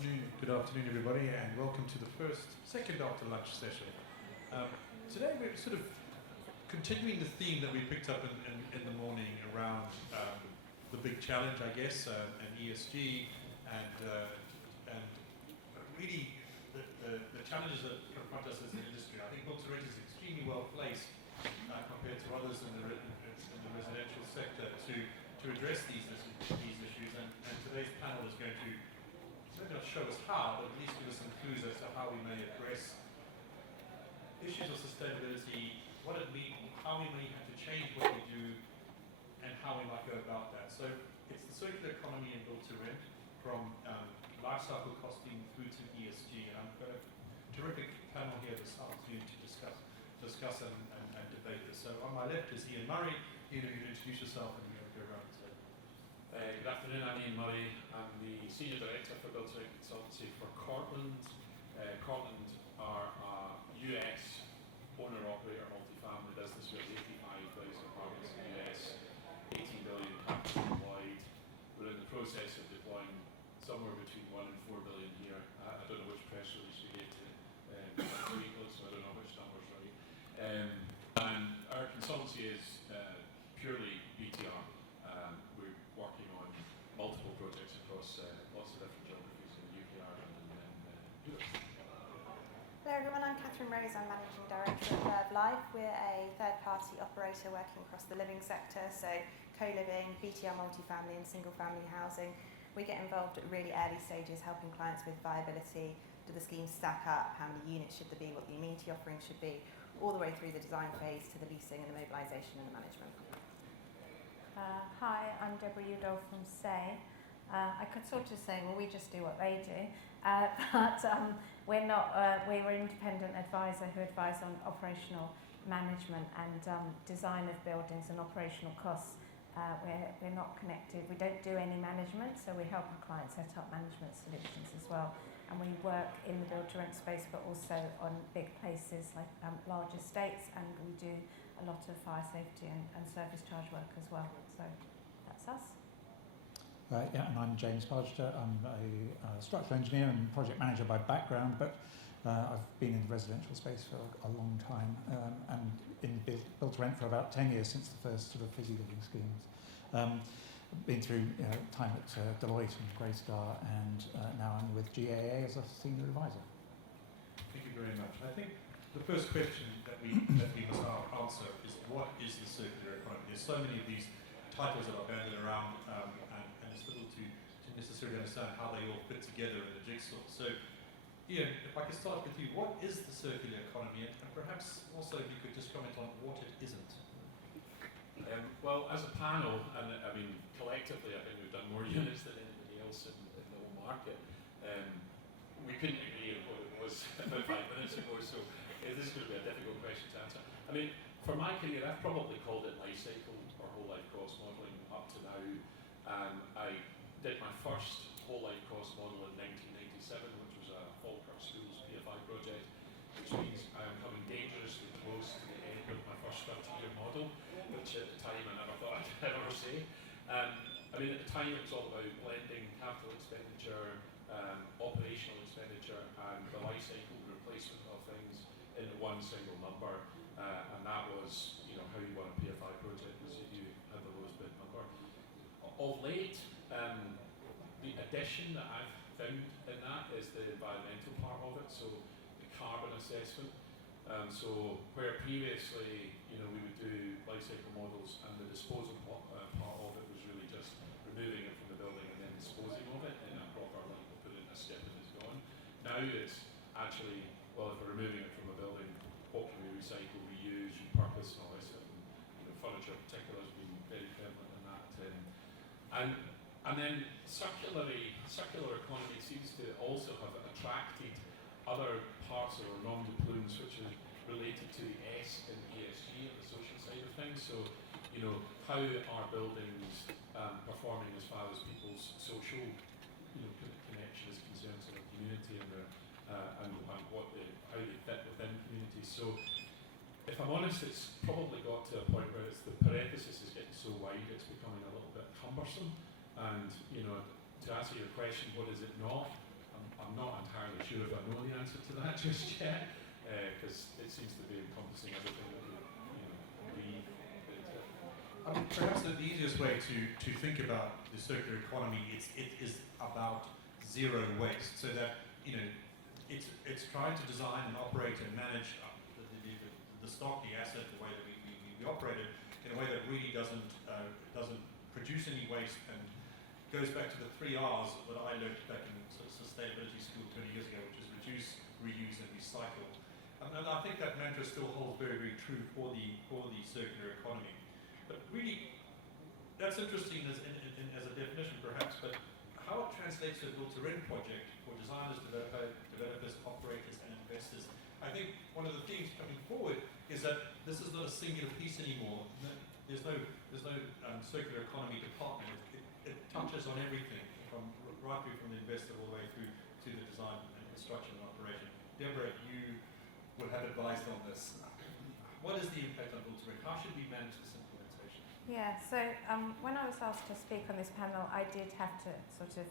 Good afternoon, everybody, and welcome to the second after lunch session. Today we're sort of continuing the theme that we picked up in the morning around the big challenge, I guess, and ESG, and really the challenges that confront us as an industry. I think Build-to-Rent is extremely well placed compared to others in the residential sector to address these issues, and today's panel is going to not show us how, but at least give us some clues as to how we may address issues of sustainability, what it means, how we may have to change what we do, and how we might go about that. So it's the circular economy and build-to-rent, from lifecycle costing through to ESG, and I've got a terrific panel here this afternoon to discuss and debate this. So on my left is Ian Murray. Ian, if you could introduce yourself and we're going to go around. So. Good afternoon, I'm Ian Murray. I'm the Senior Director for Build-to-Rent Consultancy for Cortland. Cortland are a US owner-operator multifamily business with 85,000 apartments in the US, 18 billion capital employed. We're in the process of deploying somewhere between 1 and 4 billion here. I don't know which press release we gave to Eagles, so I don't know which number's right. And our consultancy is purely BTR. We're working on multiple projects across lots of different geographies in the UK, Ireland, and Europe. Hello everyone, I'm Catherine Rose, I'm Managing Director of Verve Life. We're a third-party operator working across the living sector, so co-living, BTR multifamily and single-family housing. We get involved at really early stages, helping clients with viability. Do the schemes stack up? How many units should there be? What the amenity offering should be? All the way through the design phase to the leasing and the mobilisation and the management. Hi, I'm Deborah Udall from SAY. I could sort of say, well, we just do what they do, but we're not. We're an independent advisor who advise on operational management and design of buildings and operational costs. We're not connected. We don't do any management, so we help our clients set up management solutions as well. And we work in the build-to-rent space, but also on big places like large estates, and we do a lot of fire safety and service charge work as well. So that's us. Yeah, and I'm James Pargeter. I'm a structural engineer and project manager by background, but I've been in the residential space for a long time, and in build-to-rent for about 10 years since the first sort of fizzy living schemes. Been through time at Deloitte and Greystar, and now I'm with GAA as a senior advisor. Thank you very much. I think the first question that we must answer is, what is the circular economy? There's so many of these titles that are banded around, and it's difficult to necessarily understand how they all fit together in the jigsaw. So, Ian, if I could start with you, what is the circular economy, and perhaps also if you could just comment on what it isn't? Well, as a panel, and I mean collectively, I think we've done more units than anybody else in the whole market. We couldn't agree on what it was about 5 minutes ago, so this is going to be a difficult question to answer. I mean, for my career, I've probably called it lifecycle or whole life cost modelling up to now. I did my first whole life cost model in 1997, which was a Falkirk Schools PFI project, which means I'm coming dangerously close to the end of my first 30-year model, which at the time I never thought I'd ever say. I mean, at the time it was all about blending capital expenditure, operational expenditure, and the life cycle replacement of things in one single number, and that was, you know, how you won a PFI project was if you had the lowest bid number. Of late, the addition that I've found in that is the environmental part of it, so the carbon assessment. So where previously, you know, we would do life cycle models and the disposal part of it was really just removing it from the building and then disposing of it in a proper, like, we'll put it in a skip and it's gone. Now it's actually, well, if we're removing it from a building, what can we recycle, reuse, repurpose, and all this stuff. And, you know, furniture in particular has been very prevalent in that. And then circular economy seems to also have attracted other parts of our nom de plumes, which is related to the S in ESG and the social side of things. So, you know, how are buildings performing as far as people's social, you know, connection is concerned to the community and their and how they fit within communities. So, if I'm honest, it's probably got to a point where the parenthesis is getting so wide it's becoming a little bit cumbersome. And, you know, to answer your question, what is it not? I'm not entirely sure if I know the answer to that just yet, because it seems to be encompassing everything that we believe. I mean, perhaps the easiest way to think about the circular economy it is about zero waste, so that it's trying to design and operate and manage the stock, the asset, the way that we operate it in a way that really doesn't produce any waste, and goes back to the 3 R's that I learned back in sustainability school 20 years ago, which is reduce, reuse, and recycle. And I think that mantra still holds very, very true for the circular economy. But really, that's interesting as a definition, perhaps. But how it translates to a built-to-rent project for designers, developers, operators, and investors. I think one of the themes coming forward is that this is not a singular piece anymore. There's no circular economy department. It touches on everything, right through from the investor all the way through to the design and construction and operation. Deborah, you would have advised on this. What is the impact on built-to-rent? How should we manage this implementation? Yeah, so when I was asked to speak on this panel, I did have to sort of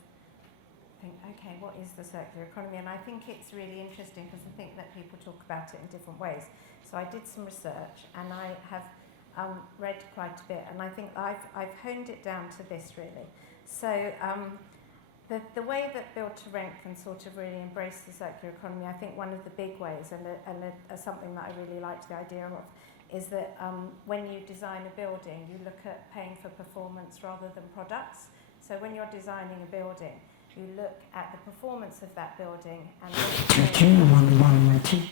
think, okay, what is the circular economy? And I think it's really interesting because I think that people talk about it in different ways. So I did some research and I have read quite a bit, and I think I've honed it down to this really. So the way that Build to Rent can sort of really embrace the circular economy, I think one of the big ways, and something that I really liked the idea of, is that when you design a building, you look at paying for performance rather than products. So when you're designing a building, you look at the performance of that building and it's going to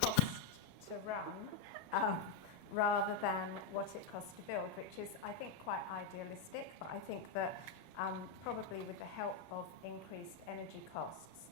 cost to run rather than what it costs to build, which is, I think, quite idealistic. But I think that probably with the help of increased energy costs,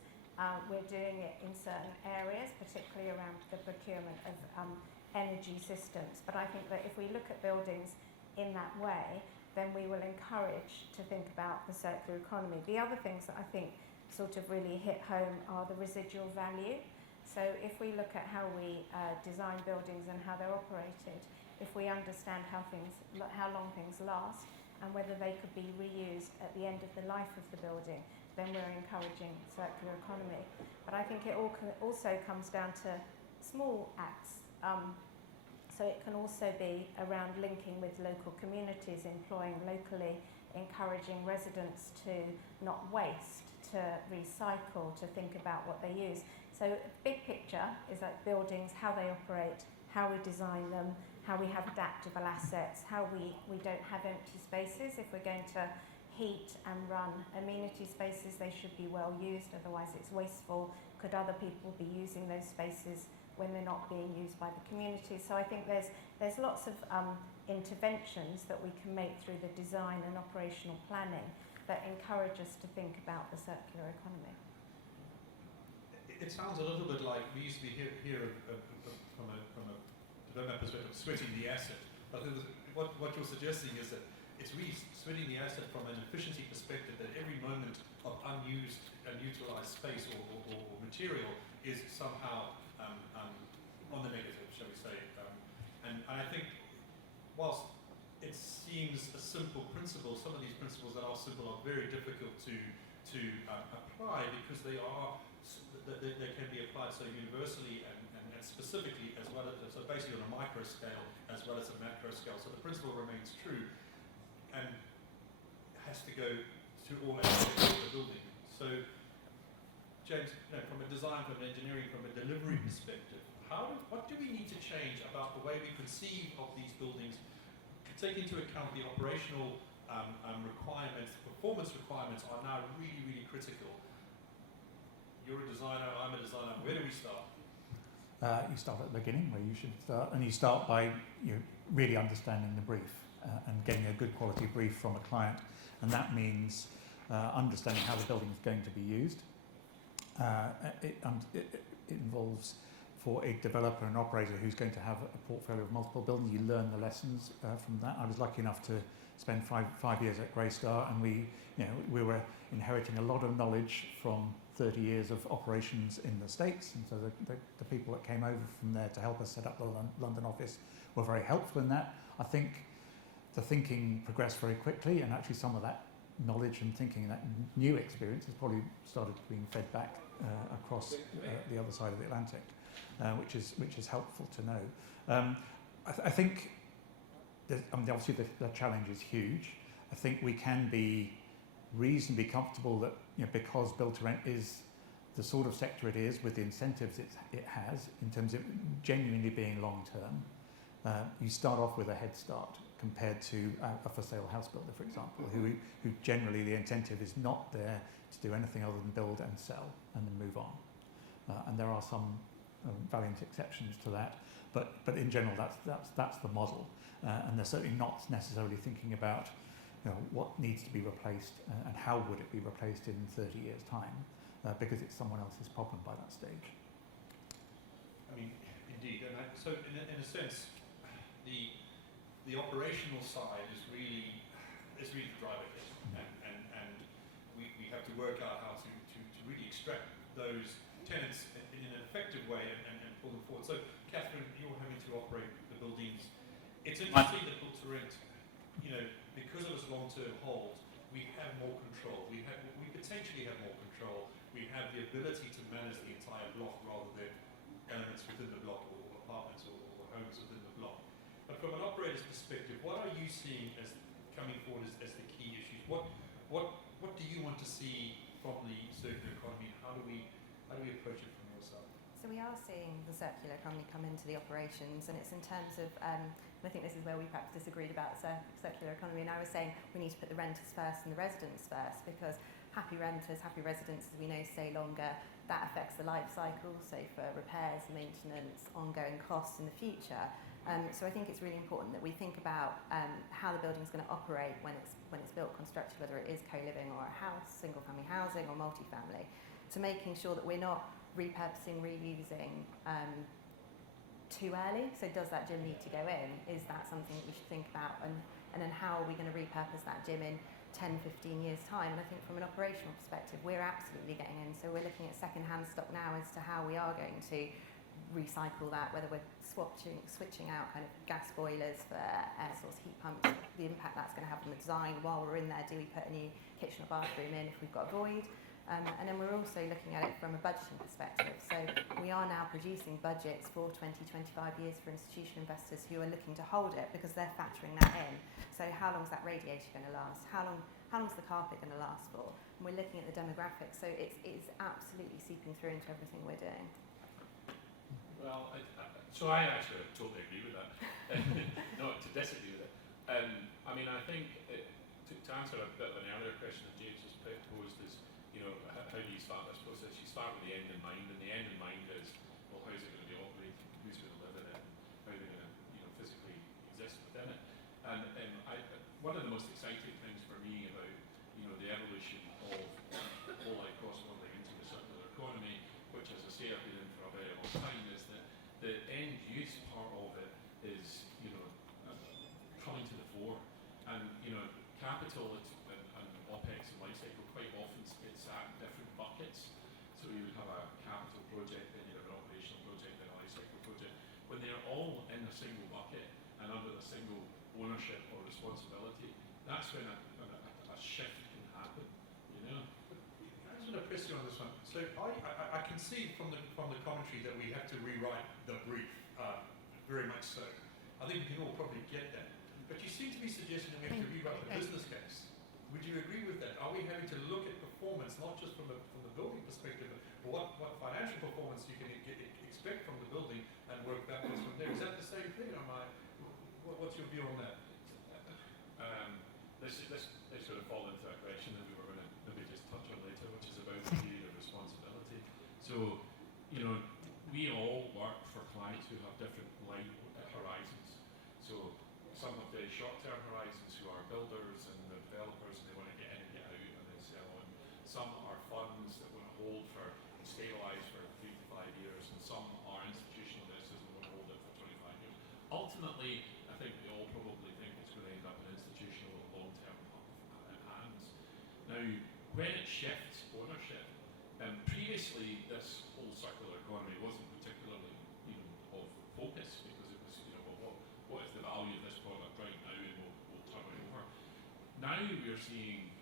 we're doing it in certain areas, particularly around the procurement of energy systems. But I think that if we look at buildings in that way, then we will encourage to think about the circular economy. The other things that I think sort of really hit home are the residual value. So if we look at how we design buildings and how they're operated, if we understand how long things last and whether they could be reused at the end of the life of the building, then we're encouraging circular economy. But I think it also comes down to small acts. So it can also be around linking with local communities, employing locally, encouraging residents to not waste, to recycle, to think about what they use. So big picture is like buildings, how they operate, how we design them, how we have adaptable assets, how we don't have empty spaces. If we're going to heat and run amenity spaces, they should be well used, otherwise it's wasteful. Could other people be using those spaces when they're not being used by the community? So I think there's lots of interventions that we can make through the design and operational planning that encourage us to think about the circular economy. It sounds a little bit like we used to be here from a development perspective, sweating the asset. But what you're suggesting is that it's really sweating the asset from an efficiency perspective, that every moment of unused and utilized space or material is somehow on the negative, shall we say. And I think whilst it seems a simple principle, some of these principles that are simple are very difficult to apply because they can be applied so universally and specifically, as well as, so basically on a micro scale as well as a macro scale. So the principle remains true and has to go to all aspects of the building. So James, from a design, from an engineering, from a delivery perspective, what do we need to change about the way we conceive of these buildings to take into account the operational requirements, performance requirements are now really, really critical? You're a designer, I'm a designer. Where do we start? You start at the beginning, where you should start, and you start by really understanding the brief and getting a good quality brief from a client, and that means understanding how the building is going to be used. It involves, for a developer and operator who's going to have a portfolio of multiple buildings, you learn the lessons from that. I was lucky enough to spend five years at Greystar, and we were inheriting a lot of knowledge from 30 years of operations in the States, and so the people that came over from there to help us set up the London office were very helpful in that. I think the thinking progressed very quickly, and actually some of that knowledge and thinking, that new experience has probably started being fed back across the other side of the Atlantic, which is helpful to know. I think obviously the challenge is huge. I think we can be reasonably comfortable that, you know, because build to rent is the sort of sector it is, with the incentives it has in terms of genuinely being long term, you start off with a head start compared to a for sale house builder, for example, who generally the incentive is not there to do anything other than build and sell and then move on. And there are some valiant exceptions to that, but in general that's the model, and they're certainly not necessarily thinking about, you know, what needs to be replaced and how would it be replaced in 30 years' time, because it's someone else's problem by that stage. I mean, indeed, and so in a sense, the operational side is really the driver here, and we have to work out how to really extract those tenants in an effective way and pull them forward. So, Catherine, you're having to operate the buildings. It's interesting that build to rent, you know, because of its long-term hold, we have more control. We potentially have more control. We have the ability to manage the entire block rather than elements within the block or apartments or homes within the block. But from an operator's perspective, what are you seeing as coming forward as the key issues? What do you want to see from the circular economy? How do we approach it from your side? So we are seeing the circular economy come into the operations, and it's in terms of, and I think this is where we perhaps disagreed about circular economy, and I was saying we need to put the renters first and the residents first, because happy renters, happy residents, as we know, stay longer. That affects the life cycle, so for repairs, maintenance, ongoing costs in the future. So I think it's really important that we think about how the building is going to operate when it's built, constructed, whether it is co-living or a house, single-family housing or multifamily, to making sure that we're not repurposing, reusing too early. So does that gym need to go in? Is that something that we should think about? And then how are we going to repurpose that gym in 10, 15 years' time? And I think from an operational perspective, we're absolutely getting in. So we're looking at second-hand stock now as to how we are going to recycle that, whether we're switching out kind of gas boilers for air source heat pumps, the impact that's going to have on the design. While we're in there, do we put a new kitchen or bathroom in if we've got a void? And then we're also looking at it from a budgeting perspective. So we are now producing budgets for 20, 25 years for institutional investors who are looking to hold it because they're factoring that in. So how long is that radiator going to last? How long is the carpet going to last for? And we're looking at the demographics. So it's absolutely seeping through into everything we're doing. Well, I actually totally agree with that. Not to disagree with it. I mean, I think to answer a bit of an earlier question that James just posed is, you know, how do you start this process? You start with the end in mind, and the end in mind is, well, how's it going to be operated? Who's going to live in it? How are they going to, you know, physically exist within it? And one of the most exciting things for me about, you know, the evolution of whole life cost modelling into the circular economy, which, as I say, I've been in for a very long time, is that the end use part of it is, you know, coming to the fore. And, you know, capital and OPEX and lifecycle quite often gets sat in different buckets. So you would have a capital project, then you have an operational project, then a lifecycle project. When they're all in a single bucket and under the single ownership or responsibility, that's when a shift can happen, you know. I just want to press you on this one. So I can see from the commentary that we have to rewrite the brief, very much so. I think we can all probably get that. But you seem to be suggesting that we have to rewrite the business case. Would you agree with that? Are we having to look at performance, not just from the building perspective, but what financial performance you can expect from the building and work backwards from there? Is that the same thing? What's your view on that? This sort of fall into a question that we were going to maybe just touch on later, which is about the period of responsibility. So, you know, we all work for clients who have different life horizons. So some have very short-term horizons who are builders and the developers, and they want to get in and get out and then sell on. Some are funds that want to hold for and stabilise for 3 to 5 years, and some are institutional investors and want to hold it for 25 years. Ultimately, I think we all probably think it's going to end up in institutional long-term hands. Now, when it shifts ownership, previously this whole circular economy wasn't particularly, you know, of focus, because it was, you know, well, what is the value of this product right now, and we'll turn it over. Now we're seeing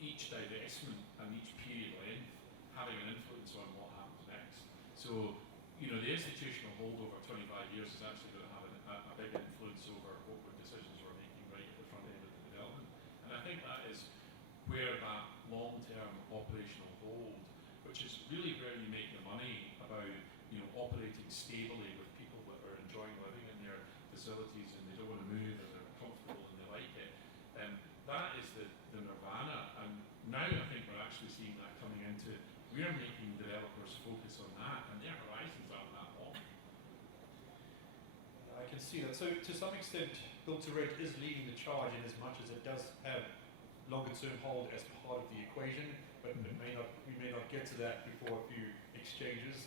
each divestment and each period length having an influence on what happens next. So, you know, the institutional hold over 25 years is actually going to have a big influence over what decisions we're making right at the front end of the development. And I think that is where that long-term operational hold, which is really where you make your money about, you know, operating stably with people that are enjoying living in their facilities and they don't want to move and they're comfortable and they like it. That is the nirvana. And now I think we're actually seeing that coming into, we're making developers focus on that and their horizons aren't that long. I can see that. So to some extent, Build to Rent is leading the charge in as much as it does have longer term hold as part of the equation, but we may not get to that before a few exchanges,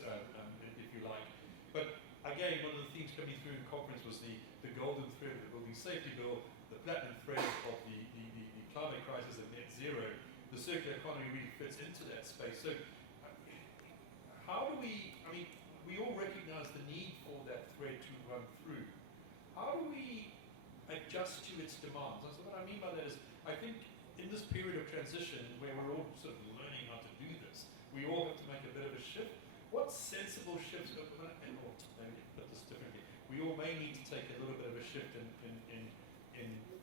if you like. But again, one of the themes coming through in the conference was the golden thread of the Building Safety Bill, the platinum thread of the climate crisis and net zero. The circular economy really fits into that space. So how do we, I mean, we all recognize the need for that thread to run through. How do we adjust to its demands? And so what I mean by that is, I think in this period of transition where we're all sort of learning how to do this, we all have to make a bit of a shift. What sensible shifts, and let me put this differently, we all may need to take a little bit of a shift in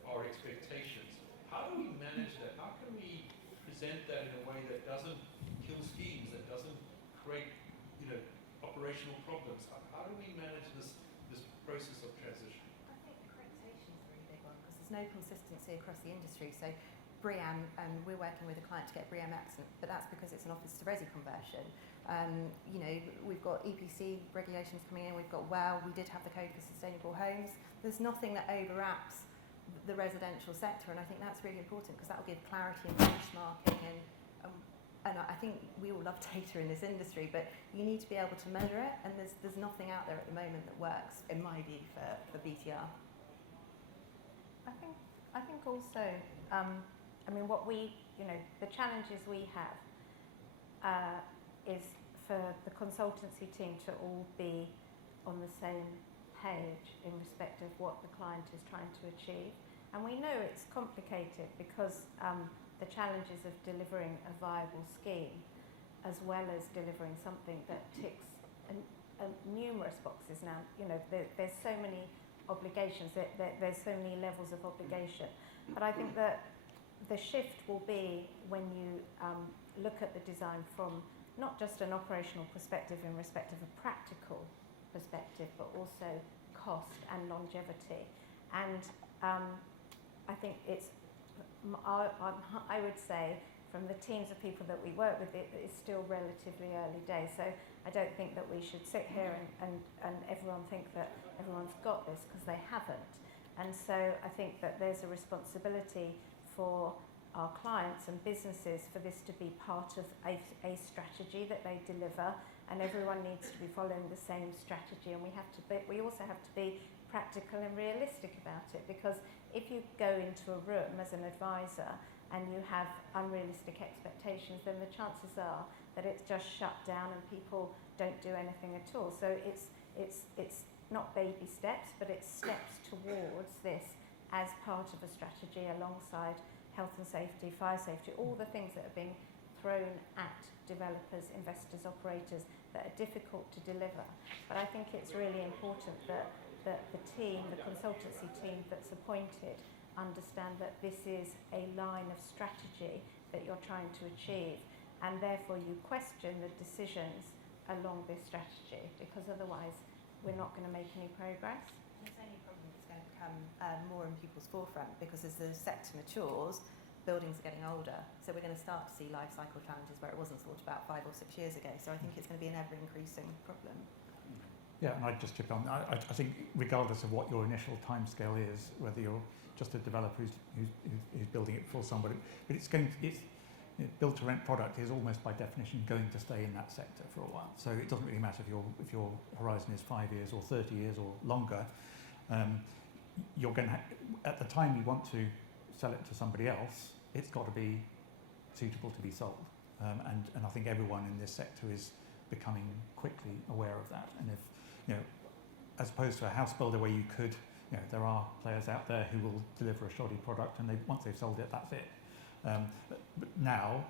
our expectations. How do we manage that? How can we present that in a way that doesn't kill schemes, that doesn't create, you know, operational problems? How do we manage this process of transition? I think accreditation is a really big one because there's no consistency across the industry. So BREEAM, we're working with a client to get BREEAM Excellent, but that's because it's an office to resi conversion. You know, we've got EPC regulations coming in, we've got we did have the Code for Sustainable Homes. There's nothing that overwraps the residential sector, and I think that's really important because that will give clarity and benchmarking and I think we all love data in this industry, but you need to be able to measure it, and there's nothing out there at the moment that works, in my view, for BTR. I think also, I mean, what we, you know, the challenges we have is for the consultancy team to all be on the same page in respect of what the client is trying to achieve. And we know it's complicated because the challenges of delivering a viable scheme as well as delivering something that ticks numerous boxes now. You know, there's so many obligations, there's so many levels of obligation. But I think that the shift will be when you look at the design from not just an operational perspective in respect of a practical perspective, but also cost and longevity. And I think it's, I would say, from the teams of people that we work with, it's still relatively early days. So I don't think that we should sit here and everyone think that everyone's got this, because they haven't. And so I think that there's a responsibility for our clients and businesses for this to be part of a strategy that they deliver, and everyone needs to be following the same strategy, and we also have to be practical and realistic about it, because if you go into a room as an advisor and you have unrealistic expectations, then the chances are that it's just shut down and people don't do anything at all. So it's not baby steps, but it's steps towards this as part of a strategy alongside health and safety, fire safety, all the things that are being thrown at developers, investors, operators that are difficult to deliver. But I think it's really important that the team, the consultancy team that's appointed, understand that this is a line of strategy that you're trying to achieve, and therefore you question the decisions along this strategy, because otherwise we're not going to make any progress. It's only a problem that's going to become more in people's forefront, because as the sector matures, buildings are getting older. So we're going to start to see life cycle challenges where it wasn't thought about 5 or 6 years ago. So I think it's going to be an ever-increasing problem. Yeah, and I'd just chip on. I think regardless of what your initial timescale is, whether you're just a developer who's building it for somebody, but build to rent product is almost by definition going to stay in that sector for a while. So it doesn't really matter if your horizon is 5 years or 30 years or longer. You're going to at the time you want to sell it to somebody else, it's got to be suitable to be sold. And I think everyone in this sector is becoming quickly aware of that. And if, you know, as opposed to a house builder where you could, you know, there are players out there who will deliver a shoddy product and once they've sold it, that's it. But now,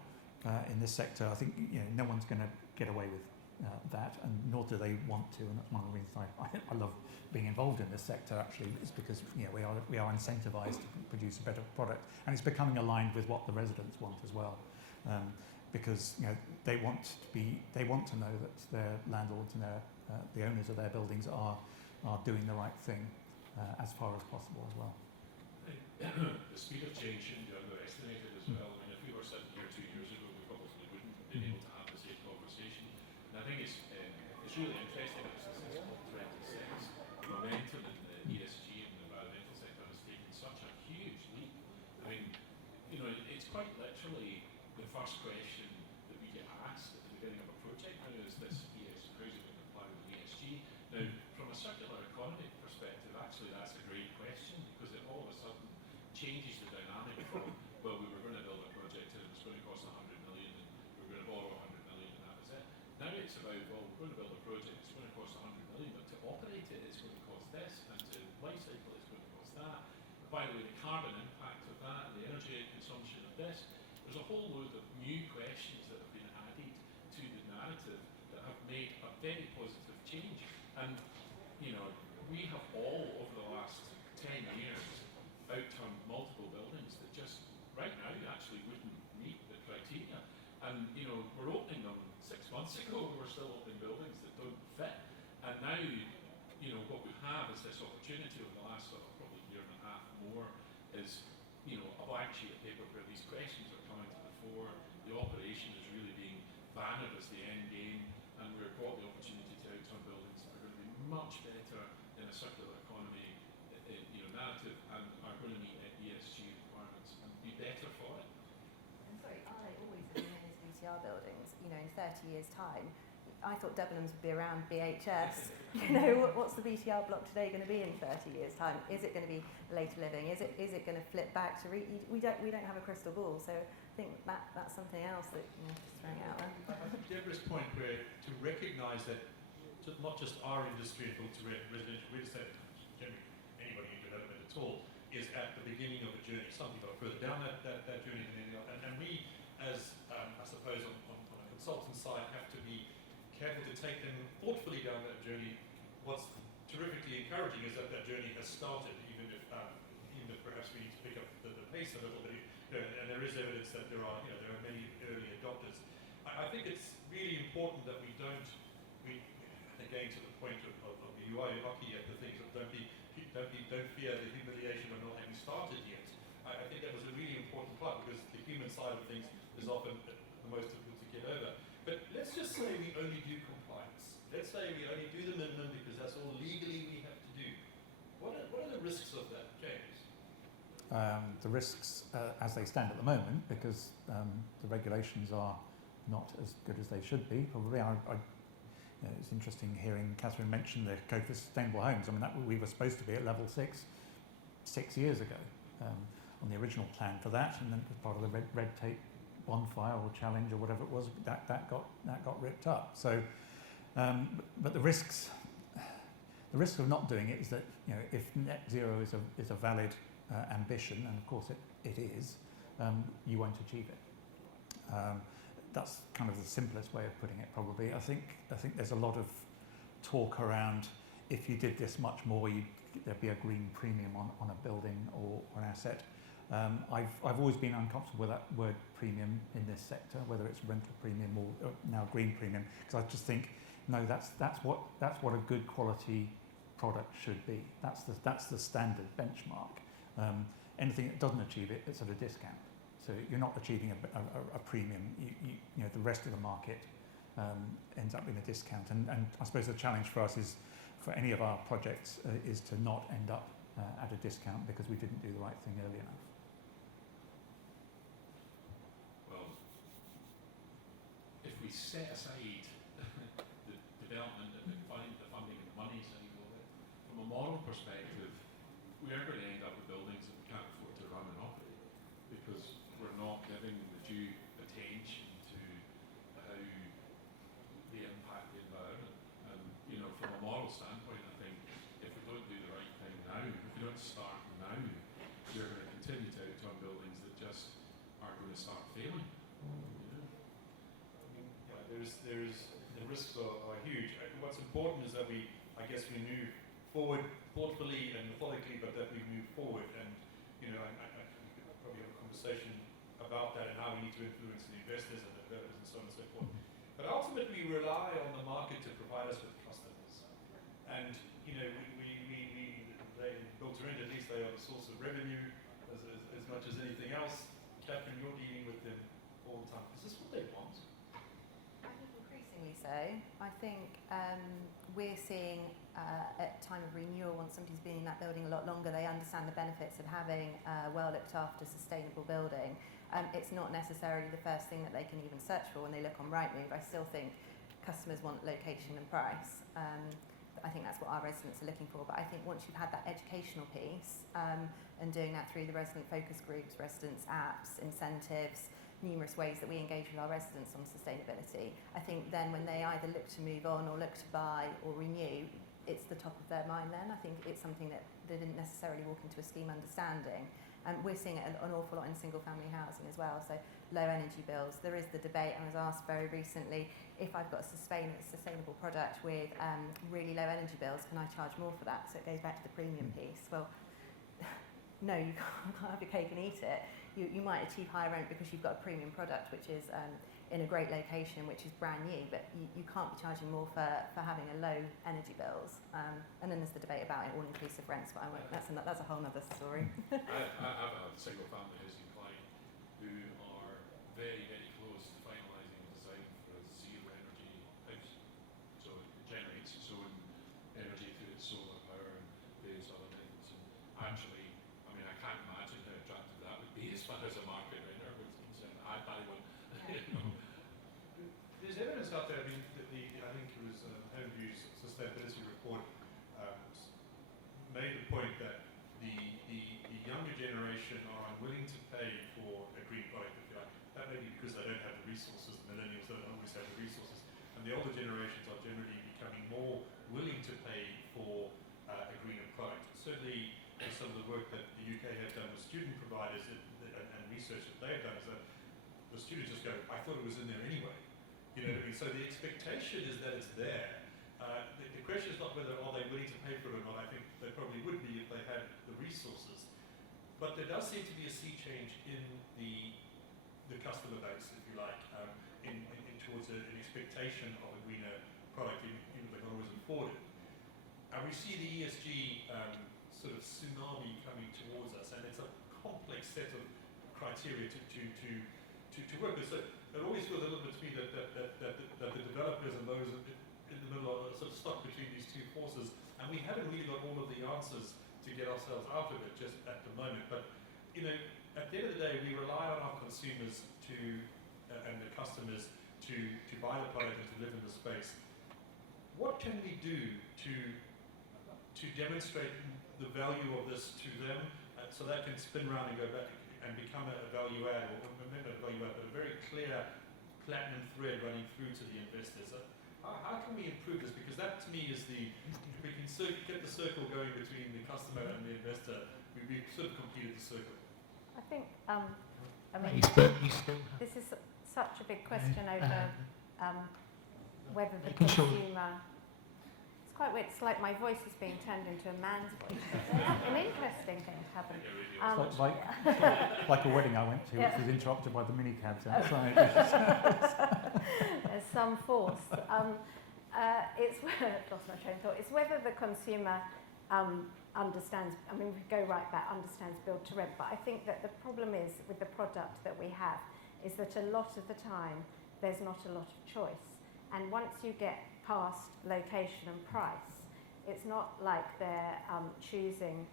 in this sector, I think no one's going to get away with that, and nor do they want to. And that's one of the reasons I love being involved in this sector. Actually, is because we are incentivized to produce a better product, and it's becoming aligned with what the residents want as well. Because they want to know that their landlords and the owners of their buildings are doing the right thing as far as possible as well. The speed of change shouldn't be underestimated as well. I mean, if we were sitting here 2 years ago, we probably wouldn't have been able to have the same conversation. And I think it's really interesting that since COP26, momentum in the ESG and the environmental sector has taken such a huge leap. I mean, it's quite literally the first question that we get asked at the beginning of a project now is this ESG, how's it going to apply with ESG? Now, from a circular economy perspective, actually that's a great question, because it all of a sudden changes the dynamic from, well, we were going to build a project and it was going to cost 100 million and we were going to borrow 100 million and that was it. Now it's about, well, we're going to build a project, it's going to cost 100 million, but to operate it, it's going to cost this, and to lifecycle, it's going to cost that. By the way, the carbon impact of that, the energy consumption of this, there's a whole load of new questions that have been added to the narrative that have made a very positive change. And, we have all, over the last 10 years, outturned multiple buildings that just, right now, actually wouldn't meet the criteria. And, we're opening them 6 months ago, we were still opening buildings that don't fit. And now, what we have is this opportunity over the last sort of probably year and a half more is, a blank sheet of paper where these questions are coming to the fore. The operation is really being bannered as the end game, and we've got the opportunity to outturn buildings that are going to be much better in a circular economy narrative, and are going to meet ESG requirements and be better for it. And sorry, are they always going to these BTR buildings? In 30 years' time, I thought Debenhams would be around BHS. What's the BTR block today going to be in 30 years' time? Is it going to be later living? Is it going to flip back to we don't have a crystal ball, so I think that's something else that just throwing out there. I think Deborah's point where to recognise that not just our industry in built-to-rent residential real estate, generally anybody in development at all, is at the beginning of a journey. Some people are further down that journey than anyone else. And we, as I suppose on a consultant side, have to be careful to take them thoughtfully down that journey. What's terrifically encouraging is that journey has started, even if perhaps we need to pick up the pace a little bit. And there is evidence that there are many early adopters. I think it's really important that we don't, again to the point of the UI hockey at the things, don't fear the humiliation of not having started yet. I think that was a really important part, because the human side of things is often the most difficult to get over. But let's just say we only do compliance. Let's say we only do the minimum because that's all legally we have to do. What are the risks of that, James? The risks as they stand at the moment, because the regulations are not as good as they should be, probably. It's interesting hearing Catherine mention the Code for Sustainable Homes. I mean, we were supposed to be at level 6 years ago on the original plan for that, and then as part of the red tape bonfire or challenge or whatever it was, that got ripped up. So, but the risks of not doing it is that if net zero is a valid ambition, and of course it is, you won't achieve it. That's kind of the simplest way of putting it, probably. I think there's a lot of talk around, if you did this much more, there'd be a green premium on a building or an asset. I've always been uncomfortable with that word premium in this sector, whether it's rental premium or now green premium, because I just think, no, that's what a good quality product should be. That's the standard benchmark. Anything that doesn't achieve it, it's at a discount. So you're not achieving a premium. The rest of the market ends up in a discount. And I suppose the challenge for us is, for any of our projects, is to not end up at a discount because we didn't do the right thing early enough. Well, if we set aside the development and the funding and the money side of it, from a moral perspective, we are going to end up with buildings that we can't afford to run and operate, because we're not giving the due attention to how they impact the environment. And from a moral standpoint, I think if we don't do the right thing now, if we don't start now, we're going to continue to outturn buildings that just are failing. The risks are huge. What's important is that we move forward thoughtfully and methodically, but that we move forward. And we could probably have a conversation about that and how we need to influence the investors and the developers and so on and so forth. But ultimately, we rely on the market to provide us with customers. And they built to rent, at least they are the source of revenue as much as anything else. Catherine, you're dealing with them all the time. Is this what they want? I think increasingly so. I think we're seeing at time of renewal, once somebody's been in that building a lot longer, they understand the benefits of having a well looked after, sustainable building. It's not necessarily the first thing that they can even search for when they look on Rightmove. I still think customers want location and price. I think that's what our residents are looking for. But I think once you've had that educational piece and doing that through the resident focus groups, residents apps, incentives, numerous ways that we engage with our residents on sustainability, I think then when they either look to move on or look to buy or renew, it's the top of their mind then. I think it's something that they didn't necessarily walk into a scheme understanding. We're seeing it an awful lot in single family housing as well. So low energy bills. There is the debate, I was asked very recently, if I've got a sustainable product with really low energy bills, can I charge more for that? So it goes back to the premium piece. Well, no, you can't have your cake and eat it. You might achieve higher rent because you've got a premium product which is in a great location, which is brand new, but you can't be charging more for having a low energy bills. And then there's the debate about all-inclusive rents, but that's a whole other story. I've had a single family housing client who are very, very close to finalising a design for a zero energy house. So it generates its own energy through its solar power and various other things. And actually, I can't imagine how attractive that would be as far as a market renter would be concerned. I'd buy one. There's evidence out there. I think it was Homeview's sustainability report made the point that the younger generation are unwilling to pay for a green product, if you like. That may be because they don't have the resources. The millennials don't always have the resources, and the older generations are generally becoming more willing to pay for a greener product. Certainly, some of the work that the UK have done with student providers and research that they have done is that the students just go, I thought it was in there anyway. So the expectation is that it's there. The question is not whether are they willing to pay for it or not. I think they probably would be if they had the resources. But there does seem to be a sea change in the customer base, if you like, in towards an expectation of a greener product, even if they can't always afford it. And we see the ESG sort of tsunami coming towards us, and it's a complex set of criteria to work with. So it always feels a little bit to me that the developers and those in the middle are sort of stuck between these two forces, and we haven't really got all of the answers to get ourselves out of it just at the moment. But at the end of the day, we rely on our consumers and the customers to buy the product and to live in the space. What can we do to demonstrate the value of this to them, so that can spin around and go back and become a value add, or maybe not a value add, but a very clear platinum thread running through to the investors? How can we improve this? Because that to me is if we can get the circle going between the customer and the investor, we've sort of completed the circle. I think, this is such a big question over whether the consumer. It's quite weird. It's like my voice is being turned into a man's voice. An interesting thing to happen. It's like a wedding I went to, which was interrupted by the minicabs outside. There's some force. It's lost my train of thought. It's whether the consumer understands. We go right back. Understands build to rent. But I think that the problem is with the product that we have is that a lot of the time there's not a lot of choice. And once you get past location and price, it's not like they're choosing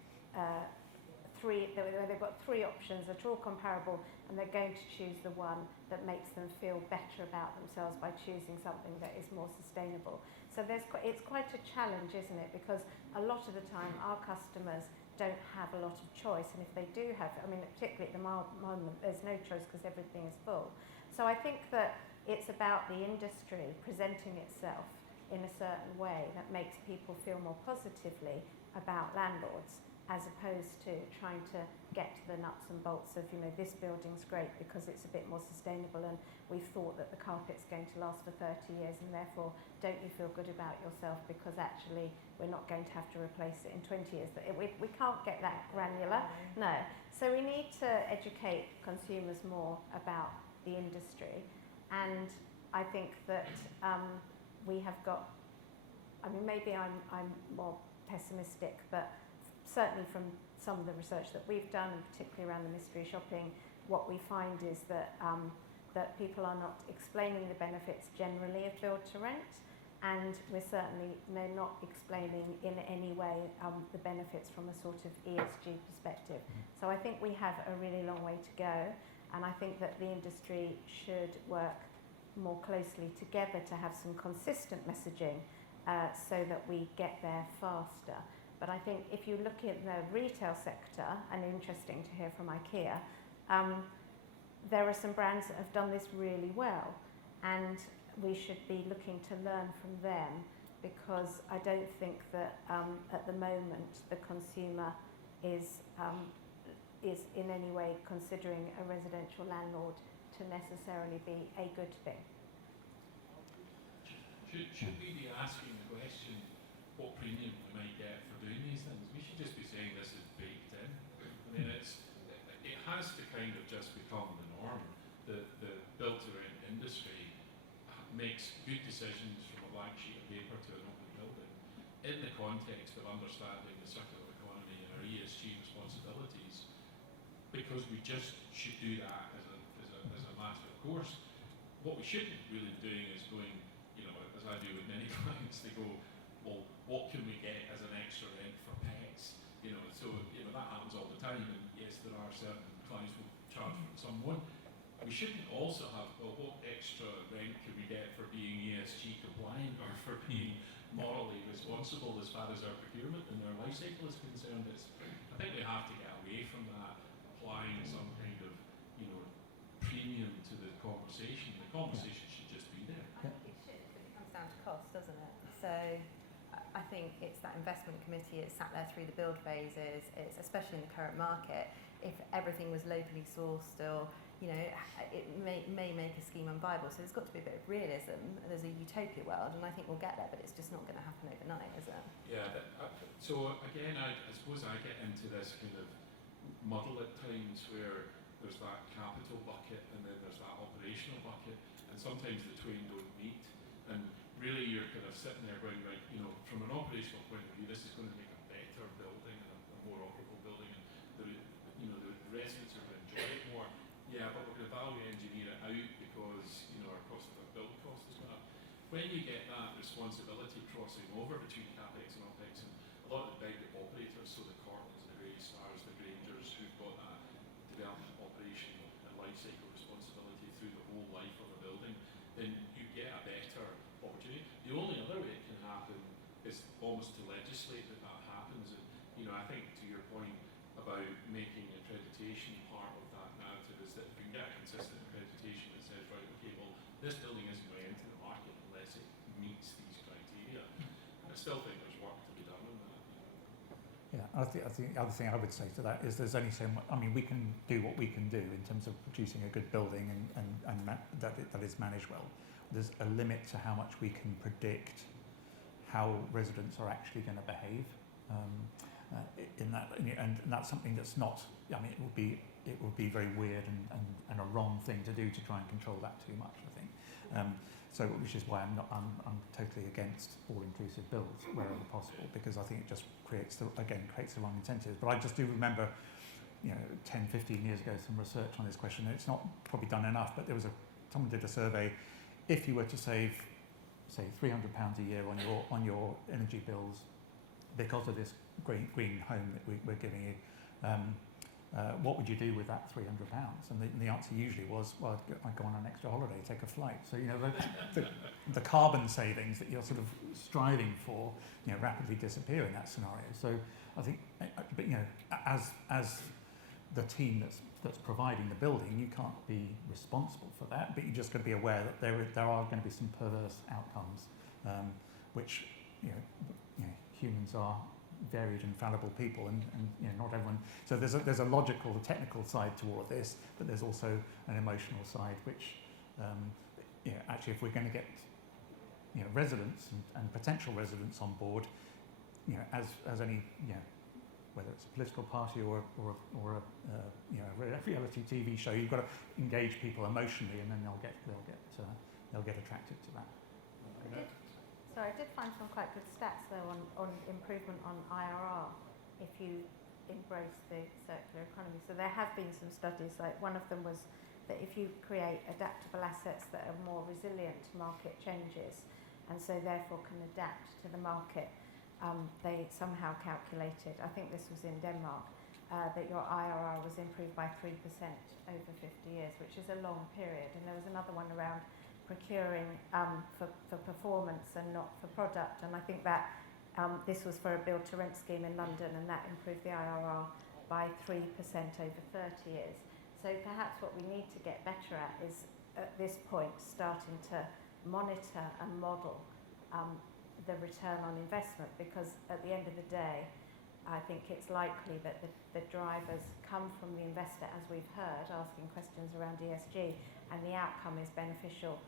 they've got three options that are all comparable, and they're going to choose the one that makes them feel better about themselves by choosing something that is more sustainable. So it's quite a challenge, isn't it? Because a lot of the time our customers don't have a lot of choice, and if they do have, particularly at the moment, there's no choice because everything is full. So I think that it's about the industry presenting itself in a certain way that makes people feel more positively about landlords. as opposed to trying to get to the nuts and bolts of, this building's great because it's a bit more sustainable and we've thought that the carpet's going to last for 30 years and therefore don't you feel good about yourself because actually we're not going to have to replace it in 20 years. We can't get that granular, no. So we need to educate consumers more about the industry, and I think that we have got, maybe I'm more pessimistic, but certainly from some of the research that we've done, and particularly around the mystery shopping, what we find is that that people are not explaining the benefits generally of build to rent, and they're not explaining in any way the benefits from a sort of ESG perspective. So I think we have a really long way to go, and I think that the industry should work more closely together to have some consistent messaging so that we get there faster. But I think if you look at the retail sector, and interesting to hear from IKEA, there are some brands that have done this really well, and we should be looking to learn from them, because I don't think that at the moment the consumer is in any way considering a residential landlord to necessarily be a good thing. Should we be asking the question what premium we might get for doing these things? We should just be saying this is baked in. It has to kind of just become the norm. The build-to-rent industry makes good decisions from a blank sheet of paper to an open building in the context of understanding the circular economy and our ESG responsibilities, because we just should do that as a matter of course. What we shouldn't really be doing is going, as I do with many clients, they go, well, what can we get as an extra rent for pets? That happens all the time, and yes, there are certain clients who charge from someone. We shouldn't also have, well, what extra rent can we get for being ESG compliant or for being morally responsible as far as our procurement and our life cycle is concerned? I think we have to get away from that, applying some kind of, premium to the conversation. The conversation should just be there. I think it should, but it comes down to cost, doesn't it? So I think it's that investment committee, it's sat there through the build phases, it's especially in the current market, if everything was locally sourced or, it may make a scheme unviable. So there's got to be a bit of realism. There's a utopia world, and I think we'll get there, but it's just not going to happen overnight, is it? Yeah, so again, I suppose I get into this kind of muddle at times where there's that capital bucket and then there's that operational bucket, and sometimes the twain don't meet, and really you're kind of sitting there going, right, from an operational point of view, this is going to make a better building and a more operable building, and the residents are going to enjoy it more. Yeah, but we're going to value engineer it out because our cost of our build cost is going up. When you get that responsibility crossing over between capex and opex, and a lot of the big operators, so the Cortlands, the Grey Stars, the Grangers, who've got that development, operation and life cycle responsibility through the whole life of a building, then you get a better opportunity. The only other way it can happen is almost to legislate that happens. And I think to your point about making accreditation part of that narrative is that if we can get a consistent accreditation that says, right, okay, well, this building isn't going into the market unless it meets these criteria. And I still think there's work to be done on that. Yeah, I think the other thing I would say to that is there's only so much. We can do what we can do in terms of producing a good building and that is managed well. There's a limit to how much we can predict how residents are actually going to behave in that, and that's something that's not. It would be very weird and a wrong thing to do to try and control that too much, I think. So, which is why I'm totally against all-inclusive builds wherever possible, because I think it just creates the wrong incentives. But I just do remember, 10, 15 years ago, some research on this question. And it's not probably done enough, but someone did a survey. If you were to save, say, £300 a year on your energy bills because of this green home that we're giving you, what would you do with that £300? And the answer usually was, well, I'd go on an extra holiday, take a flight. So the carbon savings that you're sort of striving for, rapidly disappear in that scenario. So I think, but as the team that's providing the building, you can't be responsible for that, but you just got to be aware that there are going to be some perverse outcomes, which humans are varied and fallible people, and you know, not everyone. So there's a logical, technical side to all of this, but there's also an emotional side, which actually, if we're going to get residents and potential residents on board, as any whether it's a political party or a reality TV show, you've got to engage people emotionally, and then they'll get attracted to that. I did find some quite good stats though on improvement on IRR if you embrace the circular economy. So there have been some studies, like one of them was that if you create adaptable assets that are more resilient to market changes and so therefore can adapt to the market, they somehow calculated, I think this was in Denmark, that your IRR was improved by 3% over 50 years, which is a long period. And there was another one around procuring for performance and not for product, and I think that this was for a build to rent scheme in London, and that improved the IRR by 3% over 30 years. So perhaps what we need to get better at is at this point starting to monitor and model the return on investment, because at the end of the day I think it's likely that the drivers come from the investor, as we've heard, asking questions around ESG, and the outcome is beneficial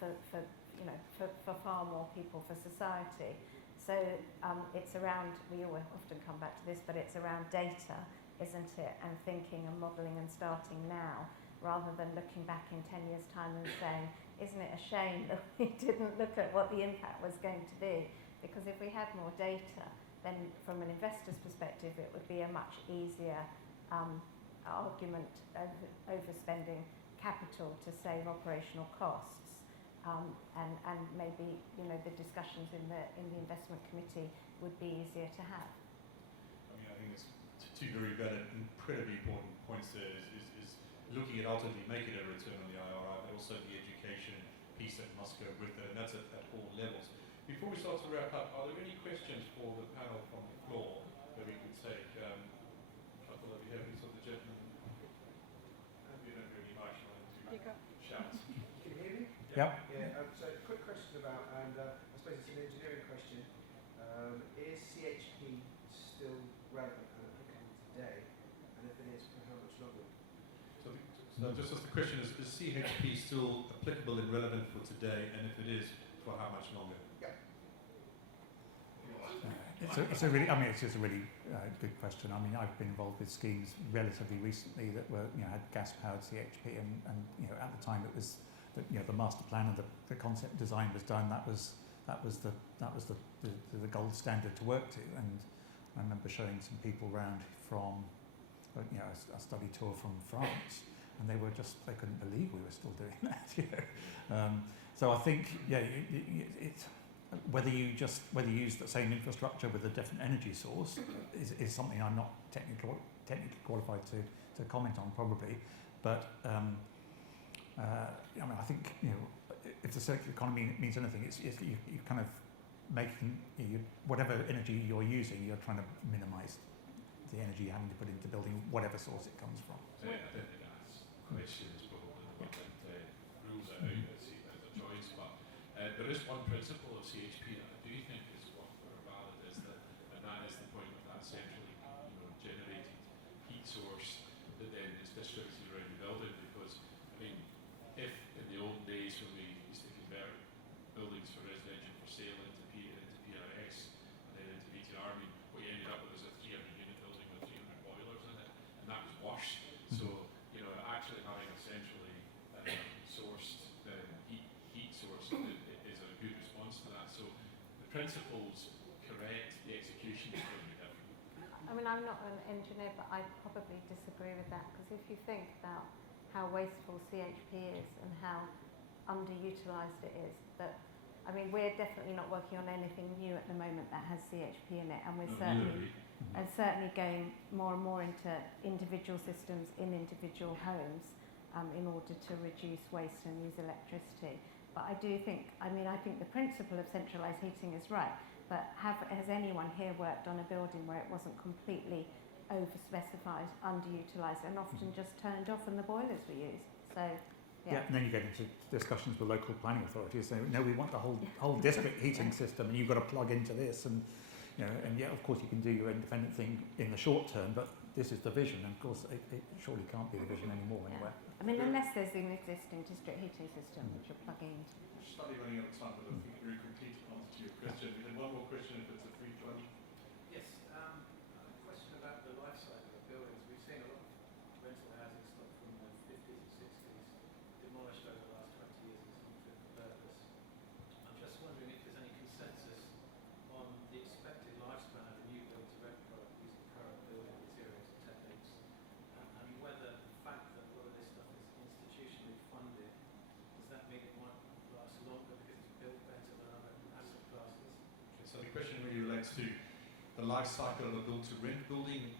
for far more people, for society. So it's around, we always often come back to this, but it's around data, isn't it, and thinking and modelling and starting now, rather than looking back in 10 years' time and saying, isn't it a shame that we didn't look at what the impact was going to be? Because if we had more data, then from an investor's perspective it would be a much easier argument over spending capital to save operational costs. And maybe the discussions in the investment committee would be easier to have. I mean, I think it's two very valid, incredibly important points there. Is looking at ultimately making a return on the IRR, but also the education piece that must go with it, and that's at all levels. Before we start to wrap up, are there any questions for the panel from the floor that we could take? I thought I'd be happy to the gentleman. You don't really much to shout. Can you hear me? Yep. Yeah. So a quick question about, and I suppose it's an engineering question. Is CHP still relevant and applicable today? And if it is, for how much longer? So just as the question is CHP still applicable and relevant for today? And if it is, for how much longer? Yeah. It's a really, I mean, it's just a really good question. I mean, I've been involved with schemes relatively recently that were, had gas-powered CHP, and at the time it was, the master plan and the concept design was done. That was the gold standard to work to. And I remember showing some people around from, a study tour from France, and they couldn't believe we were still doing that. So I think, it's whether you use the same infrastructure with a different energy source is something I'm not technically qualified to comment on, probably. But I mean, I think if the circular economy means anything, it's you kind of making whatever energy you're using, you're trying to minimise the energy you're having to put into building whatever source it comes from. I think the gas question is probably the one that rules it out as a choice, but there is one principle of CHP that I do think is what are valid, and that is the point of that centrally generated heat source that then is distributed around the building. Because I mean, if in the old days when we used to convert buildings for residential for sale into PRS and then into BTR, I mean, what you ended up with was a 300 unit building with 300 boilers in it, and that was worse. So actually having a centrally sourced heat source is a good response to that. So the principle's correct, the execution is going to be different. I mean, I'm not an engineer, but I probably disagree with that, because if you think about how wasteful CHP is and how underutilised it is, that I mean, we're definitely not working on anything new at the moment that has CHP in it, and we're certainly going more and more into individual systems in individual homes in order to reduce waste and use electricity. But I do think, I think the principle of centralised heating is right, but has anyone here worked on a building where it wasn't completely over-specified, underutilised, and often just turned off and the boilers were used? So, yeah, and then you get into discussions with local planning authorities saying, no, we want the whole district heating system, and you've got to plug into this, and and yet, of course, you can do your independent thing in the short term, but this is the vision, and of course, it surely can't be the vision anymore anywhere. I mean, unless there's an existing district heating system which you're plugging into. Slightly running out of time, but I think a very complete answer to your question. We had one more question, if it's a free one. Yes, a question about the life cycle of buildings. We've seen a lot of rental housing stock from the 50s and 60s demolished over the last 20 years and some fit for purpose. I'm just wondering if there's any consensus on the expected lifespan of a new build to rent product using current building materials and techniques, and whether the fact that a lot of this stuff is institutionally funded, does that mean it might last longer because it's built better than other asset classes? Okay, so the question really relates to the life cycle of a build-to-rent building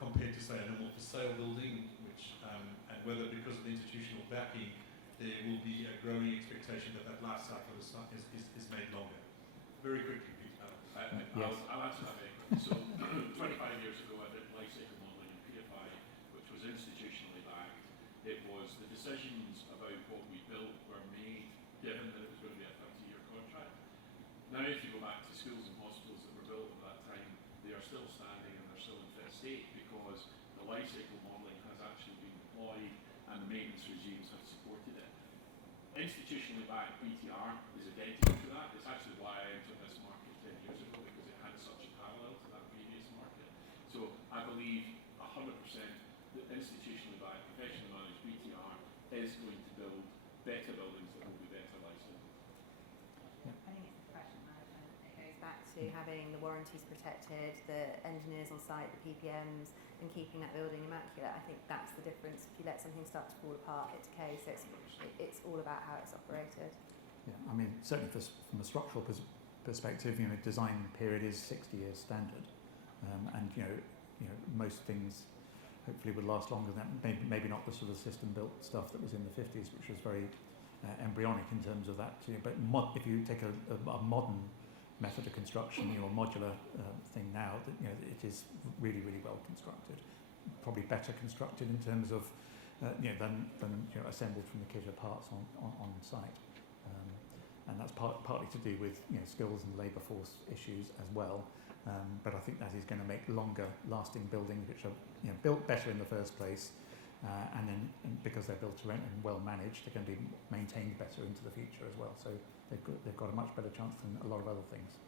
compared to, say, a normal for-sale building, which, and whether because of the institutional backing, there will be a growing expectation that that life cycle is made longer. Very quickly, Peter. Yes. I'll answer that very quickly. So, 25 years ago, I did lifecycle modelling in PFI, which was institutionally backed. It was the decisions about what we built were made given that it was going to be a 30-year contract. Now, if you go back to schools and hospitals that were built at that time, they are still standing and they're still in fit state because the life cycle modelling has actually been deployed and the maintenance regimes have supported it. Institutionally backed BTR is identical to that. It's actually why I entered this market 10 years ago, because it had such a parallel to that previous market. So I believe 100% that institutionally backed, professionally managed BTR is going to build better buildings that will be better life cycle. I think it's the professional management. It goes back to having the warranties protected, the engineers on site, the PPMs, and keeping that building immaculate. I think that's the difference. If you let something start to fall apart, it decays. So it's all about how it's operated. Yeah, I mean, certainly from a structural perspective, design period is 60 years standard, and most things hopefully would last longer than that. Maybe not the sort of system built stuff that was in the 50s, which was very embryonic in terms of that. But if you take a modern method of construction, modular thing now, that it is really, really well constructed, probably better constructed in terms of than assembled from the kit of parts on site, and that's partly to do with skills and labour force issues as well. But I think that is going to make longer lasting buildings, which are built better in the first place, and then because they're built to rent and well managed, they're going to be maintained better into the future as well. So they've got a much better chance than a lot of other things.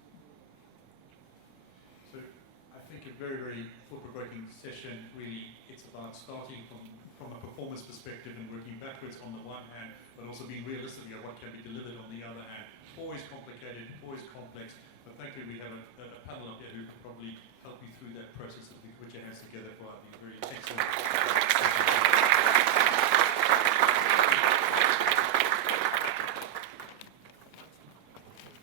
So I think a very, very thought-provoking session. Really, it's about starting from a performance perspective and working backwards on the one hand, but also being realistic about what can be delivered on the other hand. Always complicated, always complex, but thankfully we have a panel up here who can probably help you through that process of the